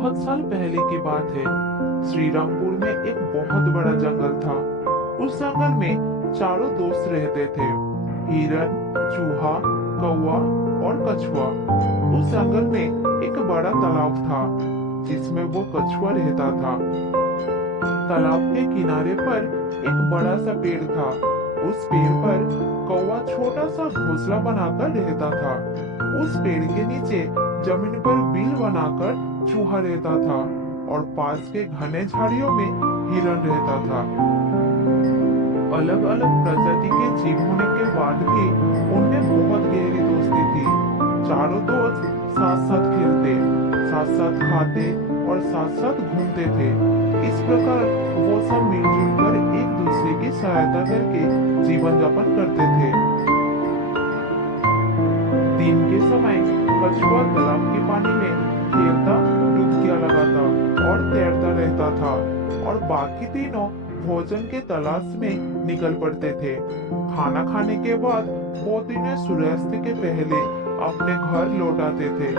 बहुत साल पहले की बात है। श्रीरामपुर में एक बहुत बड़ा जंगल था। उस जंगल में चारों दोस्त रहते थे, हिरन, चूहा, कौवा और कछुआ। उस जंगल में एक बड़ा तालाब था जिसमें वो कछुआ रहता था। तालाब के किनारे पर एक बड़ा सा पेड़ था। उस पेड़ पर कौवा छोटा सा घोंसला बनाकर रहता था। उस पेड़ के नीचे जमीन पर बिल बनाकर चूहा रहता था और पास के घने झाड़ियों में हिरन रहता था। अलग अलग प्रजाति के जीव होने के बाद भी उनमें बहुत गहरी दोस्ती थी। चारों दोस्त साथ साथ खेलते, साथ साथ खाते और साथ साथ घूमते थे। इस प्रकार वो सब मिलजुल कर एक दूसरे की सहायता करके जीवन यापन करते थे। दिन के समय कछुआ तालाब के पानी में खेलता, डुबकियां लगाता और तैरता रहता था और बाकी तीनों भोजन के तलाश में निकल पड़ते थे। खाना खाने के बाद वो तीनों सूर्यास्त के पहले अपने घर लौट आते थे।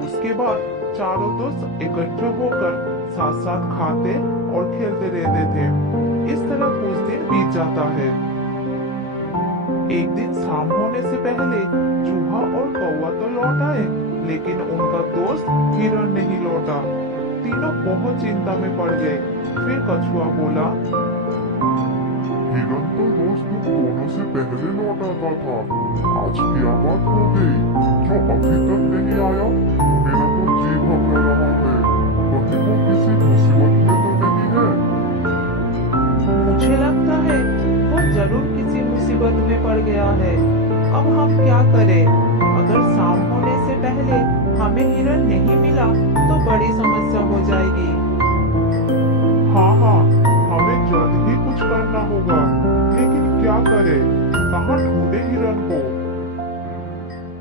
उसके बाद चारों दोस्त इकट्ठे होकर साथ साथ खाते और खेलते रहते थे। इस तरह कुछ दिन बीत जाता है। एक दिन शाम होने से पहले चूहा और कौवा तो लौट आए, लेकिन उनका दोस्त हिरन नहीं लौटा। तीनों बहुत चिंता में पड़ गए। फिर कछुआ बोला, हिरन तो रोज तुम दोनों से पहले लौट आता था। आज क्या बात हो गई जो अभी तक नहीं आया? मेरा तो जी घबरा रहा है। कहीं वो किसी मुसीबत में तो नहीं है? मुझे लगता है वो जरूर किसी मुसीबत में पड़ गया है। अब हम क्या करें? अगर शाम होने से पहले हमें हिरन नहीं मिला तो बड़ी समस्या हो जाएगी। हाँ, हमें जल्द ही कुछ करना होगा, लेकिन क्या करें? कहाँ ढूंढे हिरन को?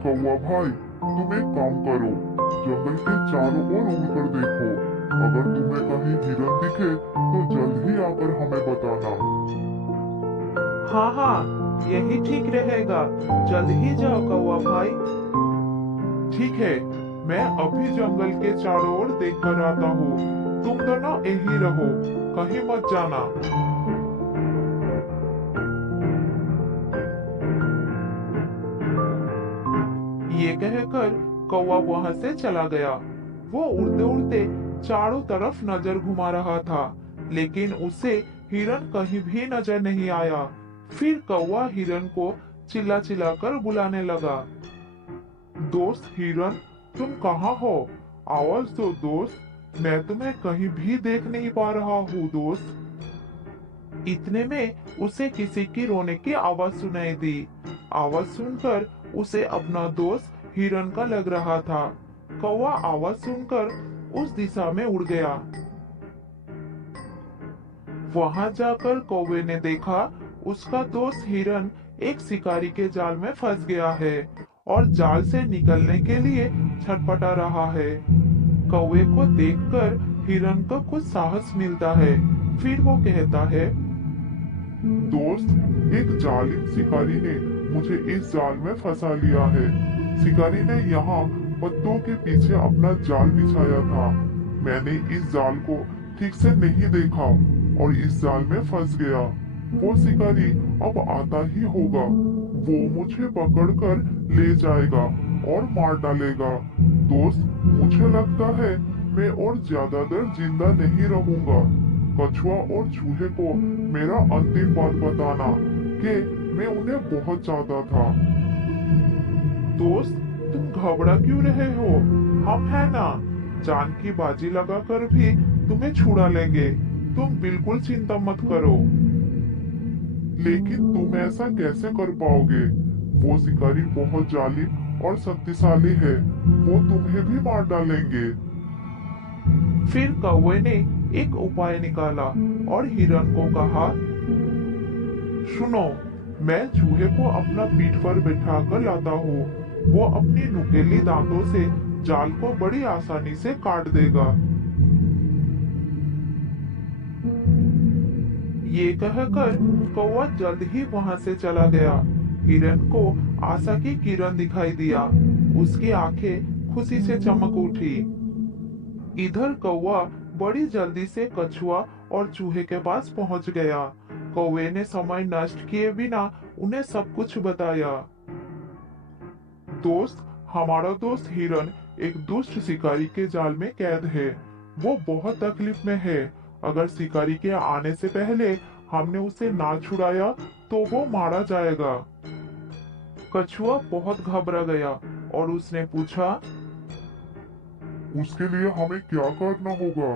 कौवा भाई, तुम एक काम करो, जंगल के चारों ओर उड़कर देखो। अगर तुम्हें कहीं हिरन दिखे तो जल्द ही आकर हमें बताना। हाँ, यही ठीक रहेगा। जल्द ही जाओ कौवा भाई। ठीक है, मैं अभी जंगल के चारों ओर देख कर आता हूँ। तुम दोनों यही रहो, कहीं मत जाना। ये कहकर कौवा वहां से चला गया। वो उड़ते उड़ते चारों तरफ नजर घुमा रहा था, लेकिन उसे हिरन कहीं भी नजर नहीं आया। फिर कौवा हिरन को चिल्ला चिल्ला कर बुलाने लगा, दोस्त हिरन, तुम कहाँ हो? आवाज दो दोस्त, मैं तुम्हें कहीं भी देख नहीं पा रहा हूँ दोस्त। इतने में उसे किसी की रोने की आवाज सुनाई दी। आवाज सुनकर उसे अपना दोस्त हिरन का लग रहा था। कौवा आवाज सुनकर उस दिशा में उड़ गया। वहां जाकर कौवे ने देखा उसका दोस्त हिरन एक शिकारी के जाल में फंस गया है और जाल से निकलने के लिए छटपटा रहा है। कौवे को देखकर हिरन को कुछ साहस मिलता है। फिर वो कहता है, दोस्त, एक जालिम शिकारी ने मुझे इस जाल में फंसा लिया है। शिकारी ने यहाँ पत्तों के पीछे अपना जाल बिछाया था। मैंने इस जाल को ठीक से नहीं देखा और इस जाल में फंस गया। वो शिकारी अब आता ही होगा। वो मुझे पकड़कर ले जाएगा और मार डालेगा। दोस्त, मुझे लगता है मैं और ज्यादा देर जिंदा नहीं रहूंगा। कछुआ और चूहे को मेरा अंतिम बात बताना कि मैं उन्हें बहुत चाहता था। दोस्त, तुम घबरा क्यों रहे हो? हम है ना, जान की बाजी लगाकर भी तुम्हें छुड़ा लेंगे। तुम बिल्कुल चिंता मत करो। लेकिन तुम ऐसा कैसे कर पाओगे? वो शिकारी बहुत जालिम और शक्तिशाली है। वो तुम्हें भी मार डालेंगे। फिर कौवे ने एक उपाय निकाला और हिरन को कहा, सुनो, मैं चूहे को अपना पीठ पर बिठा कर लाता हूँ। वो अपनी नुकीली दांतों से जाल को बड़ी आसानी से काट देगा। ये कहकर कौवा जल्द ही वहां से चला गया। हिरन को आशा की किरण दिखाई दिया। उसकी आंखें खुशी से चमक उठी। इधर कौवा बड़ी जल्दी से कछुआ और चूहे के पास पहुंच गया। कौवे ने समय नष्ट किए बिना उन्हें सब कुछ बताया। दोस्त, हमारा दोस्त हिरन एक दुष्ट शिकारी के जाल में कैद है। वो बहुत तकलीफ में है। अगर शिकारी के आने से पहले हमने उसे ना छुड़ाया तो वो मारा जाएगा। कछुआ बहुत घबरा गया और उसने पूछा, उसके लिए हमें क्या करना होगा?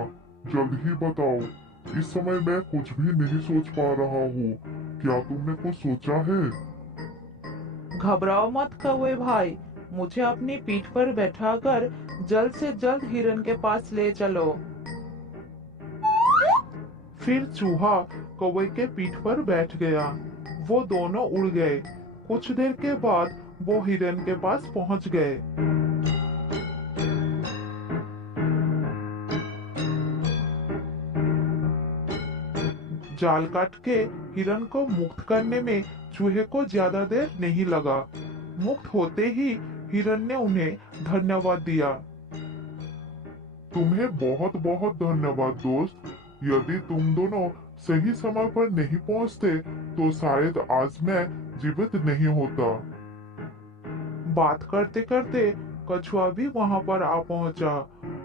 जल्द ही बताओ। इस समय मैं कुछ भी नहीं सोच पा रहा हूँ। क्या तुमने कुछ सोचा है? घबराओ मत कौवे भाई, मुझे अपनी पीठ पर बैठाकर जल्द से जल्द हिरन के पास ले चलो। फिर चूहा कौवे के पीठ पर बैठ गया। वो दोनों उड़ गए। कुछ देर के बाद वो हिरन के पास पहुंच गए। जाल काट के हिरन को मुक्त करने में चूहे को ज्यादा देर नहीं लगा। मुक्त होते ही हिरन ने उन्हें धन्यवाद दिया। तुम्हें बहुत बहुत धन्यवाद दोस्त। यदि तुम दोनों सही समय पर नहीं पहुंचते तो शायद आज मैं जीवित नहीं होता। बात करते करते कछुआ भी वहां पर आ पहुंचा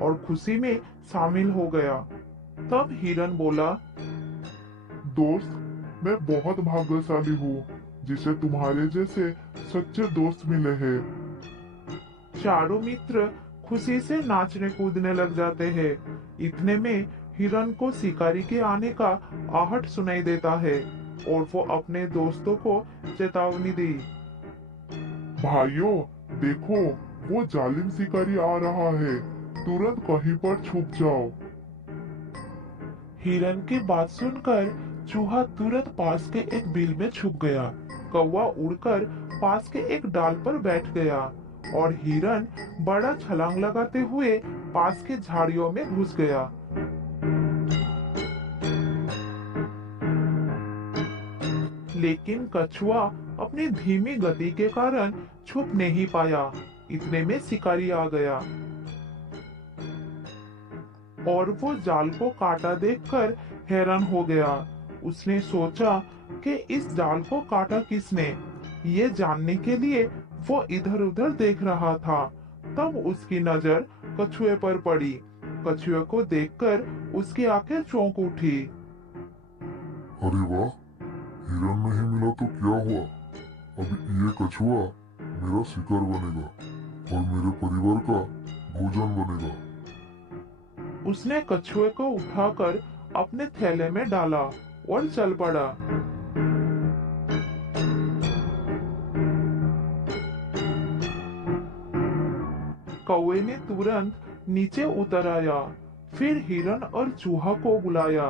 और खुशी में शामिल हो गया। तब हिरन बोला, दोस्त, मैं बहुत भाग्यशाली हूँ जिसे तुम्हारे जैसे सच्चे दोस्त मिले हैं। चारों मित्र खुशी से नाचने कूदने लग जाते हैं। इतने में हिरन को शिकारी के आने का आहट सुनाई देता है और वो अपने दोस्तों को चेतावनी दी। भाइयों, देखो, वो जालिम शिकारी आ रहा है। तुरंत कहीं पर छुप जाओ। हिरन की बात सुनकर चूहा तुरंत पास के एक बिल में छुप गया। कौवा उड़कर पास के एक डाल पर बैठ गया और हिरन बड़ा छलांग लगाते हुए पास के झाड़ियों में घुस गया। लेकिन कछुआ अपनी धीमी गति के कारण छुप नहीं पाया। इतने में शिकारी आ गया और वो जाल को काटा देखकर हैरान हो गया। उसने सोचा कि इस जाल को काटा किसने। ये जानने के लिए वो इधर उधर देख रहा था। तब उसकी नजर कछुए पर पड़ी। कछुए को देखकर उसकी आंखें चौंक उठी। अरे वाह, हिरन नहीं मिला तो क्या हुआ? अब ये कछुआ मेरा शिकार बनेगा और मेरे परिवार का भोजन बनेगा। उसने कछुए को उठाकर अपने थैले में डाला और चल पड़ा। कौवे ने तुरंत नीचे उतर आया। फिर हिरन और चूहा को बुलाया।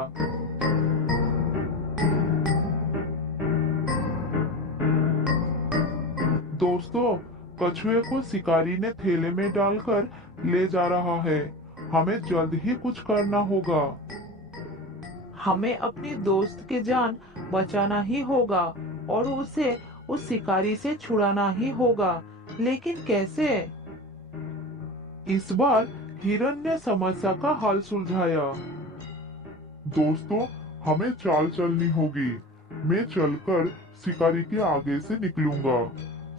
दोस्तों, कछुए को शिकारी ने थैले में डालकर ले जा रहा है। हमें जल्द ही कुछ करना होगा। हमें अपने दोस्त की जान बचाना ही होगा और उसे उस शिकारी से छुड़ाना ही होगा। लेकिन कैसे? इस बार हिरन ने समस्या का हल सुलझाया। दोस्तों, हमें चाल चलनी होगी। मैं चलकर शिकारी के आगे से निकलूंगा।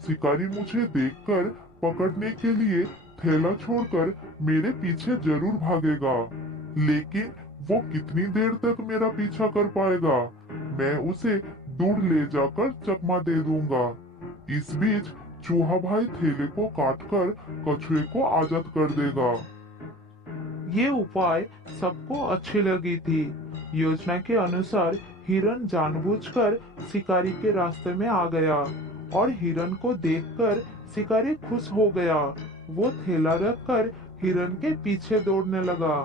शिकारी मुझे देखकर पकड़ने के लिए थैला छोड़कर मेरे पीछे जरूर भागेगा। लेकिन वो कितनी देर तक मेरा पीछा कर पाएगा? मैं उसे दूर ले जाकर चकमा दे दूंगा। इस बीच चूहा भाई थैले को काटकर कछुए को आजाद कर देगा। ये उपाय सबको अच्छी लगी थी। योजना के अनुसार हिरन जानबूझकर शिकारी के रास्ते में आ गया और हिरन को देखकर शिकारी खुश हो गया। वो थैला रखकर हिरन के पीछे दौड़ने लगा।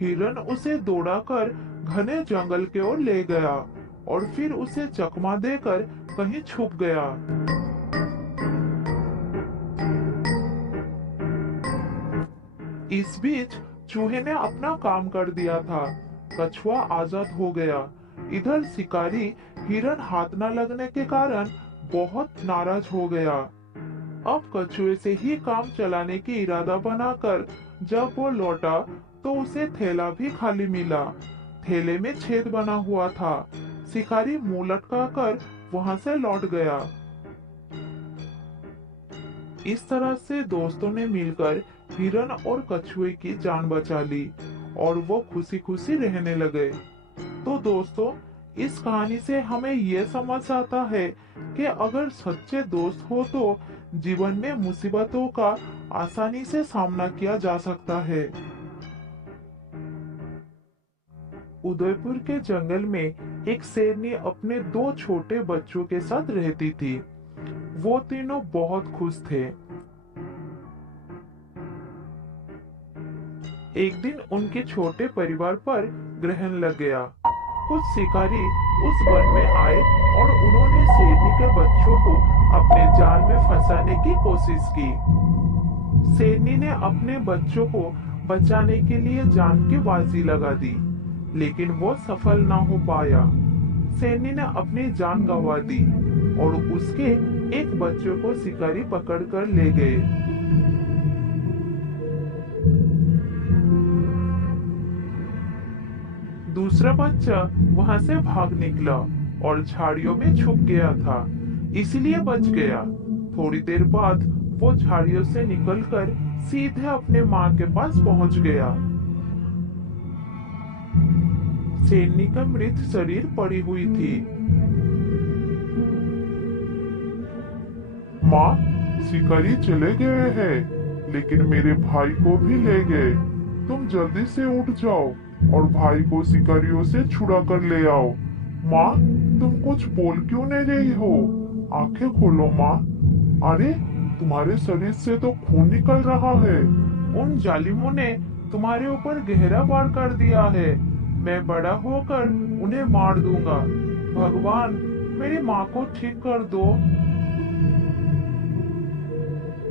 हिरन उसे दौड़ाकर घने जंगल की ओर ले गया और फिर उसे चकमा देकर कहीं छुप गया। इस बीच चूहे ने अपना काम कर दिया था। कछुआ आजाद हो गया। इधर शिकारी हिरन हाथ न लगने के कारण बहुत नाराज हो गया। अब कछुए से ही काम चलाने की इरादा बनाकर जब वो लौटा तो उसे थैला भी खाली मिला। थैले में छेद बना हुआ था। शिकारी मुंह लटकाकर वहां से लौट गया। इस तरह से दोस्तों ने मिलकर हिरन और कछुए की जान बचा ली और वो खुशी खुशी रहने लगे। तो दोस्तों, इस कहानी से हमें ये समझ आता है कि अगर सच्चे दोस्त हो तो जीवन में मुसीबतों का आसानी से सामना किया जा सकता है। उदयपुर के जंगल में एक शेरनी अपने 2 छोटे बच्चों के साथ रहती थी। वो तीनों बहुत खुश थे। एक दिन उनके छोटे परिवार पर ग्रहण लग गया। कुछ शिकारी उस वन में आए और उन्होंने शेरनी के बच्चों को अपने जाल में फंसाने की कोशिश की। शेरनी ने अपने बच्चों को बचाने के लिए जान की बाजी लगा दी, लेकिन वो सफल ना हो पाया। शेरनी ने अपनी जान गंवा दी और उसके एक बच्चे को शिकारी पकड़कर ले गए। दूसरा बच्चा वहां से भाग निकला और झाड़ियों में छुप गया था, इसलिए बच गया। थोड़ी देर बाद वो झाड़ियों से निकलकर सीधे अपने माँ के पास पहुंच गया। शेरनी का मृत शरीर पड़ी हुई थी। माँ, शिकारी चले गए हैं, लेकिन मेरे भाई को भी ले गए। तुम जल्दी से उठ जाओ और भाई को शिकारियों से छुड़ा कर ले आओ। माँ, तुम कुछ बोल क्यों नहीं रही हो? आंखें खोलो माँ। अरे, तुम्हारे शरीर से तो खून निकल रहा है। उन जालिमों ने तुम्हारे ऊपर गहरा वार कर दिया है। मैं बड़ा होकर उन्हें मार दूंगा। भगवान, मेरी माँ को ठीक कर दो।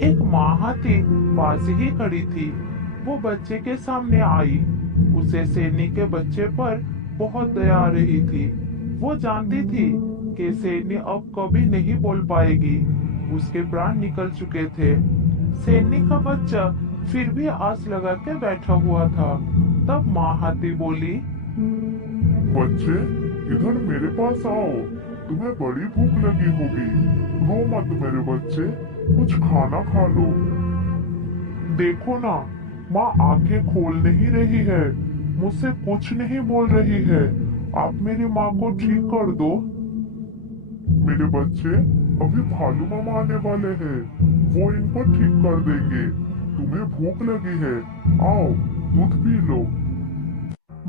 एक माँ हाथी पास ही खड़ी थी। वो बच्चे के सामने आई। उसे शेरनी के बच्चे पर बहुत दया आ रही थी। वो जानती थी कि शेरनी अब कभी नहीं बोल पाएगी। उसके प्राण निकल चुके थे। शेरनी का बच्चा फिर भी आस लगा के बैठा हुआ था। तब माँ हाथी बोली, बच्चे, इधर मेरे पास आओ। तुम्हें बड़ी भूख लगी होगी। रो मत मेरे बच्चे, कुछ खाना खा लो। देखो ना, माँ आंखें खोल नहीं रही है, मुझसे कुछ नहीं बोल रही है। आप मेरी माँ को ठीक कर दो। मेरे बच्चे, अभी भालू मामा आने वाले हैं, वो इनको ठीक कर देंगे। तुम्हें भूख लगी है, आओ दूध पी लो।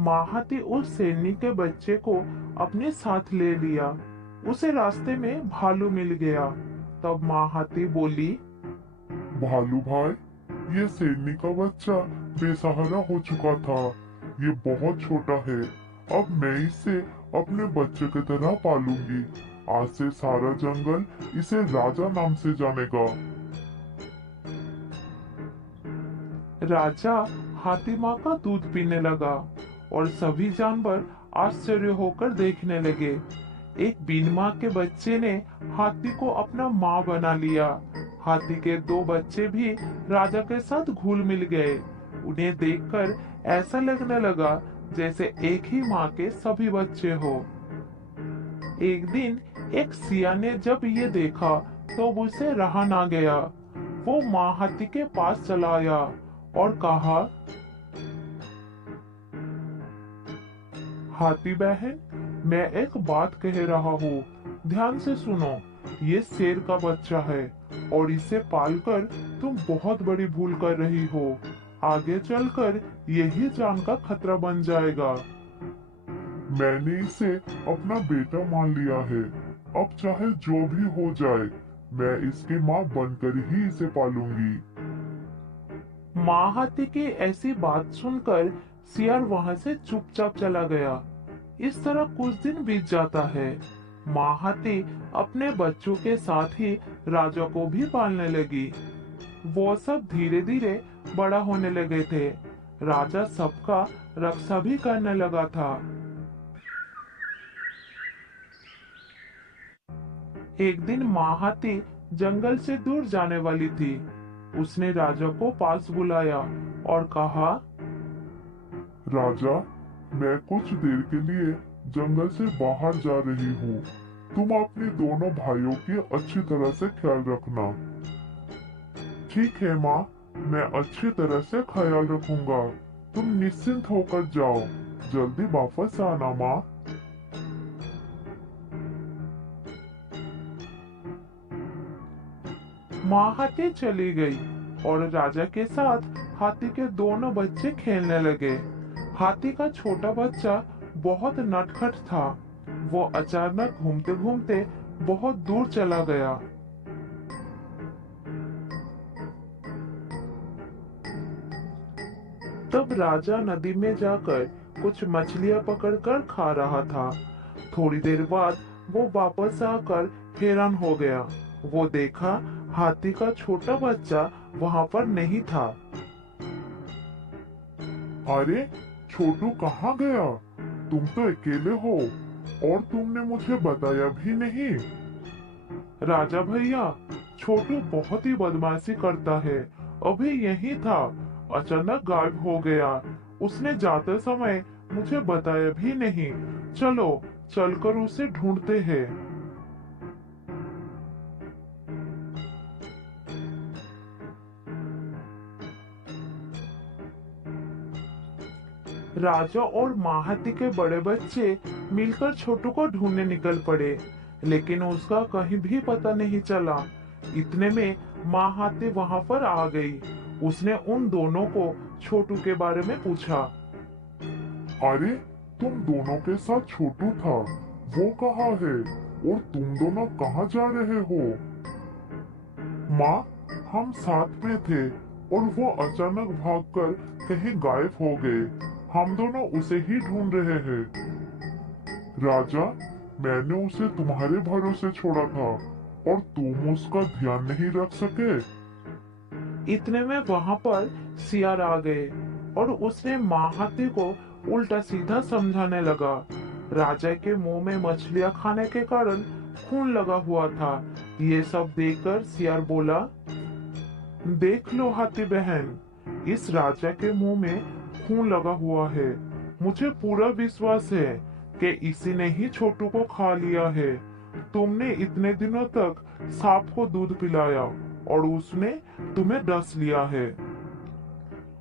माँ हाथी उस शेरनी के बच्चे को अपने साथ ले लिया। उसे रास्ते में भालू मिल गया। तब माँ हाथी बोली, भालू भाई, ये शेरनी का बच्चा बेसहारा हो चुका था। ये बहुत छोटा है। अब मैं इसे अपने बच्चे की तरह पालूंगी। आज से सारा जंगल इसे राजा नाम से जानेगा। राजा हाथी माँ का दूध पीने लगा और सभी जानवर आश्चर्य होकर देखने लगे। एक बीन माँ के बच्चे ने हाथी को अपना माँ बना लिया। हाथी के 2 बच्चे भी राजा के साथ घुल मिल गए। उन्हें देखकर ऐसा लगने लगा जैसे एक ही माँ के सभी बच्चे हो। एक दिन एक सिया ने जब ये देखा तो उसे रहा ना गया। वो माँ हाथी के पास चला आया और कहा, हाथी बहन, मैं एक बात कह रहा हूँ, ध्यान से सुनो। ये शेर का बच्चा है और इसे पालकर तुम बहुत बड़ी भूल कर रही हो। आगे चलकर यही जान का खतरा बन जाएगा। मैंने इसे अपना बेटा मान लिया है। अब चाहे जो भी हो जाए, मैं इसकी माँ बनकर ही इसे पालूंगी। माँ हाथी की ऐसी बात सुनकर सियार वहां से चुपचाप चला गया। इस तरह कुछ दिन बीत जाता है। माँ हाथी अपने बच्चों के साथ ही राजा को भी पालने लगी। वो सब धीरे धीरे बड़ा होने लगे थे। राजा सबका रक्षा भी करने लगा था। एक दिन माँ हाथी जंगल से दूर जाने वाली थी। उसने राजा को पास बुलाया और कहा, राजा, मैं कुछ देर के लिए जंगल से बाहर जा रही हूँ। तुम अपने दोनों भाइयों की अच्छी तरह से ख्याल रखना। ठीक है माँ, मैं अच्छी तरह से ख्याल रखूंगा। तुम निश्चिंत होकर जाओ, जल्दी वापस आना माँ। माँ हाथी चली गई और राजा के साथ हाथी के दोनों बच्चे खेलने लगे। हाथी का छोटा बच्चा बहुत नटखट था। वो अचानक घूमते घूमते बहुत दूर चला गया। तब राजा नदी में जाकर कुछ मछलियां पकड़कर खा रहा था। थोड़ी देर बाद वो वापस आकर हैरान हो गया। वो देखा हाथी का छोटा बच्चा वहां पर नहीं था। अरे छोटू कहाँ गया? तुम तो अकेले हो और तुमने मुझे बताया भी नहीं। राजा भैया, छोटू बहुत ही बदमाशी करता है। अभी यही था, अचानक गायब हो गया। उसने जाते समय मुझे बताया भी नहीं। चलो चलकर उसे ढूंढते हैं। राजा और माँ हाथी के बड़े बच्चे मिलकर छोटू को ढूंढने निकल पड़े, लेकिन उसका कहीं भी पता नहीं चला। इतने में माँ हाथी वहां पर आ गई। उसने उन दोनों को छोटू के बारे में पूछा। अरे तुम दोनों के साथ छोटू था, वो कहाँ है और तुम दोनों कहाँ जा रहे हो? माँ, हम साथ में थे और वो अचानक भागकर कहीं गायब हो गए। हम दोनों उसे ही ढूंढ रहे हैं। राजा, मैंने उसे तुम्हारे भरोसे छोड़ा था और तुम उसका ध्यान नहीं रख सके। इतने में वहां पर सियार आ गए और उसने माँ हाथी को उल्टा सीधा समझाने लगा। राजा के मुंह में मछलियां खाने के कारण खून लगा हुआ था। ये सब देखकर सियार बोला, देख लो हाथी बहन, इस राजा के मुंह में खून लगा हुआ है। मुझे पूरा विश्वास है कि इसी ने ही छोटू को खा लिया है। तुमने इतने दिनों तक सांप को दूध पिलाया और उसने तुम्हें डस लिया है।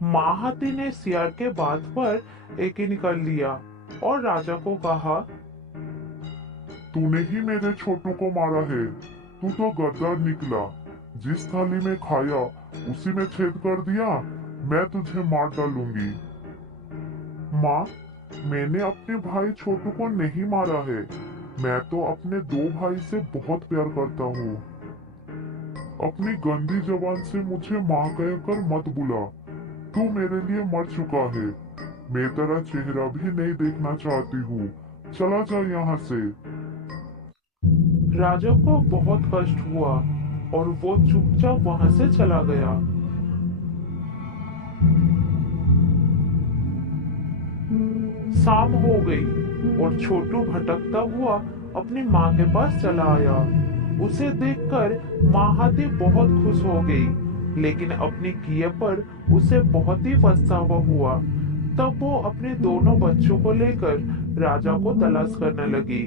माँ हाथी ने सियार के बात पर यकीन कर लिया और राजा को कहा, तूने ही मेरे छोटू को मारा है। तू तो गद्दार निकला। जिस थाली में खाया उसी में छेद कर दिया। मैं तुझे मार डालूंगी। माँ, मैंने अपने भाई छोटू को नहीं मारा है। मैं तो अपने दो भाई से बहुत प्यार करता हूँ। अपनी गंदी जबान से मुझे माँ कहकर मत बुला। तू मेरे लिए मर चुका है। मैं तेरा चेहरा भी नहीं देखना चाहती हूँ। चला जा यहाँ से। राजा को बहुत कष्ट हुआ और वो चुपचाप वहां से चला गया। शाम हो गई और छोटू भटकता हुआ अपनी माँ के पास चला आया। उसे देखकर माँ हाथी बहुत खुश हो गई, लेकिन अपने किए पर उसे बहुत ही पछतावा हुआ। तब वो अपने दोनों बच्चों को लेकर राजा को तलाश करने लगी।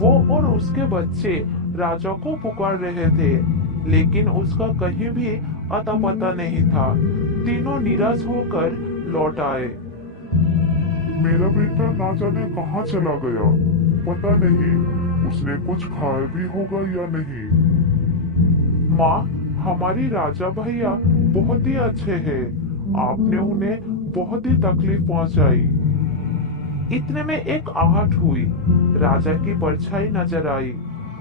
वो और उसके बच्चे राजा को पुकार रहे थे, लेकिन उसका कहीं भी अता पता नहीं था। तीनों निराश होकर लौट आए। मेरा बेटा ना जाने कहाँ चला गया। पता नहीं उसने कुछ खाया भी होगा या नहीं। माँ, हमारी राजा भैया बहुत ही अच्छे हैं। आपने उन्हें बहुत ही तकलीफ पहुंचाई। इतने में एक आहट हुई। राजा की परछाई नजर आई।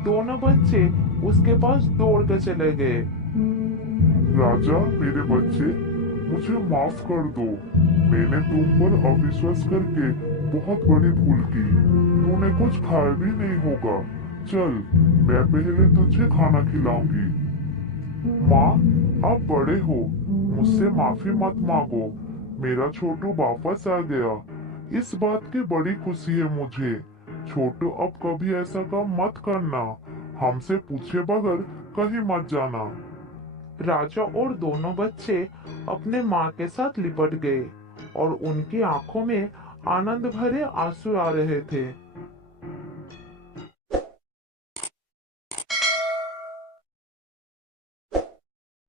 दोनों बच्चे उसके पास दौड़ के चले गए। राजा, मेरे बच्चे, मुझे माफ कर दो। मैंने तुम पर अविश्वास करके बहुत बड़ी भूल की। तूने कुछ खाया भी नहीं होगा। चल, मैं पहले तुझे खाना खिलाऊंगी। माँ, आप बड़े हो, मुझसे माफी मत मांगो। मेरा छोटू वापस आ गया। इस बात की बड़ी खुशी है मुझे। छोटू, अब कभी ऐसा काम मत करना। हमसे पूछे बगैर कहीं मत जाना। राजा और दोनों बच्चे अपने माँ के साथ लिपट गए और उनकी आंखों में आनंद भरे आंसू आ रहे थे।